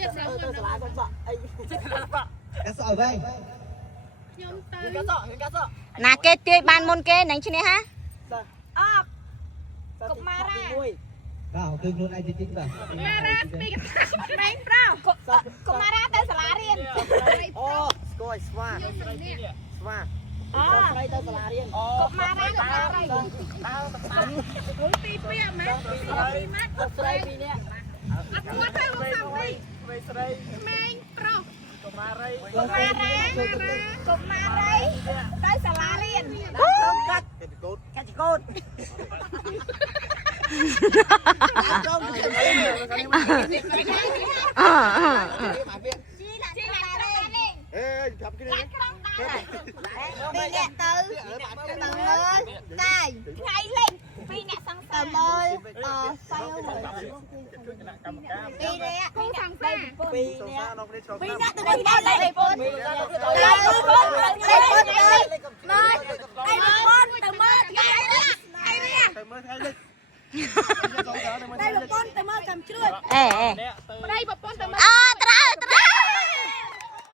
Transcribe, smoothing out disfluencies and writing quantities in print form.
ទៀតស្រាប់ទៅសាលាគាត់សក់អីកាសក់វិញខ្ញុំទៅកាសក់ណាគេទាយបានមុនគេនឹងឈ្នះហ่าអកកុមារា បាទគឺខ្លួនឯងទីបាទកុមារាស្ពីកម៉េងប្រោកុមារាទៅសាលារៀនអូស្គយស្វាស្វាអូស្រីទៅសាលារៀនក ុមារាកុមារាដើរទី2ម៉ែទី2ម៉ែ ស្រីពីរនាក់ អត់គាត់ទៅលោកសំទី ស្រី ម៉េងប្រុស កុមារី កុមារាទៅសាលារៀន កាច់កូតកាច់កូតចូលទៅនេះ ជីឡាលេង អេប្រាប់គេនេះ ក្រុងដែរ ពីអ្នកទៅមើលកាយ ថ្ងៃលេង2អ្នកសង្សារ មើលសៃ ពីអ្នកគូសង្សារ ពីរនាក់ 2អ្នកទៅដល់លេងពុន ទៅមើលថ្ងៃនេះ មើលទៅមើលថ្ងៃនេះទៅមើលថ្ងៃនេះ ទៅប្រពន្ធទៅមើលកំជ្រួច អេ ប្តីប្រពន្ធទៅមើល អើយ